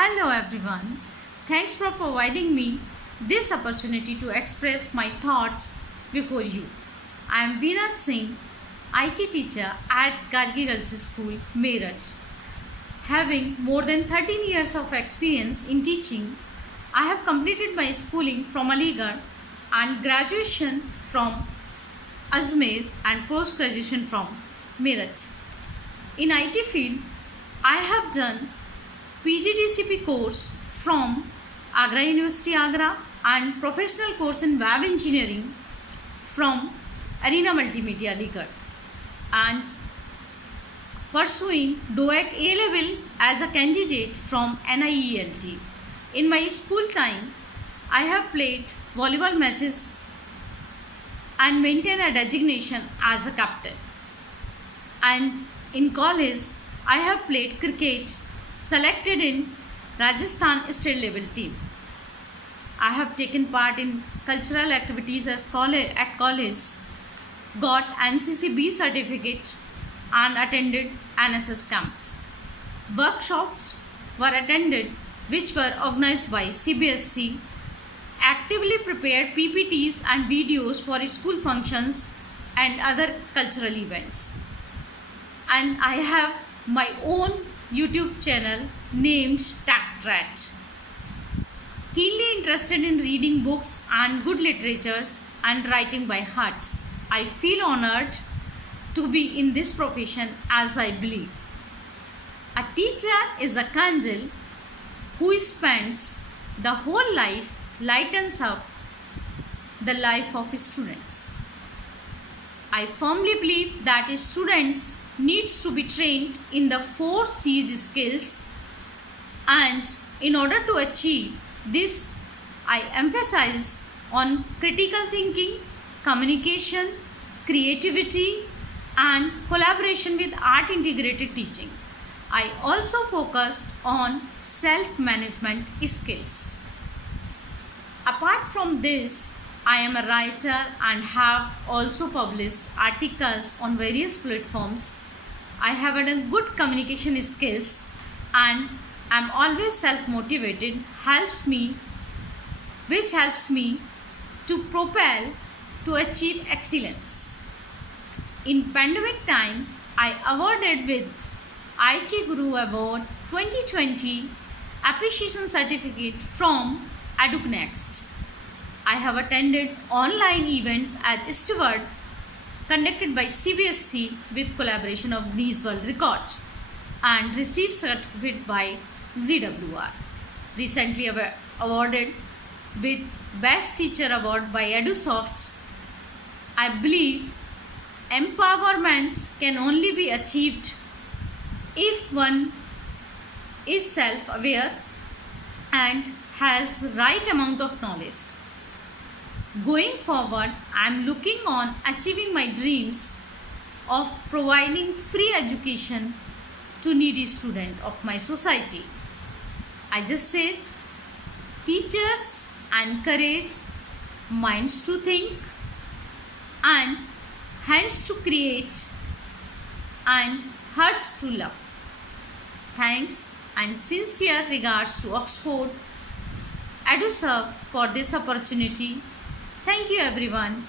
Hello everyone. Thanks for providing me this opportunity to express my thoughts before you. I am Veena Singh, IT teacher at Gargi Girls School, Meerut. Having more than 13 years of experience in teaching, I have completed my schooling from Aligarh and graduation from Ajmer and post-graduation from Meerut. In IT field, I have done PGDCP course from Agra University Agra and professional course in web engineering from Arena Multimedia Aligarh and pursuing DOEC A level as a candidate from NIELT. In my school time, I have played volleyball matches and maintained a designation as a captain. And in college, I have played cricket, selected in Rajasthan state level team. I have taken part in cultural activities at college, got NCC B certificate and attended NSS camps. Workshops were attended which were organized by CBSE, actively prepared PPTs and videos for school functions and other cultural events. And I have my own YouTube channel named TechTrat. Keenly interested in reading books and good literatures and writing by hearts, I feel honored to be in this profession as I believe. A teacher is a candle who spends the whole life, lightens up the life of students. I firmly believe that students needs to be trained in the 4 C's skills, and in order to achieve this, I emphasize on critical thinking, communication, creativity and collaboration with art integrated teaching. I also focused on self-management skills. Apart from this, I am a writer and have also published articles on various platforms. I have had good communication skills and I'm always self-motivated, which helps me to propel to achieve excellence. In pandemic time, I awarded with IT Guru Award 2020 Appreciation Certificate from EduConnect. I have attended online events at Steward conducted by CBSE with collaboration of Guinness World Records and received certificate by ZWR. Recently awarded with Best Teacher Award by EduSoft. I believe empowerment can only be achieved if one is self-aware and has right amount of knowledge. Going forward, I am looking on achieving my dreams of providing free education to needy students of my society. I just said, teachers encourage minds to think and hands to create and hearts to love. Thanks and sincere regards to Oxford EduServe for this opportunity. Thank you everyone.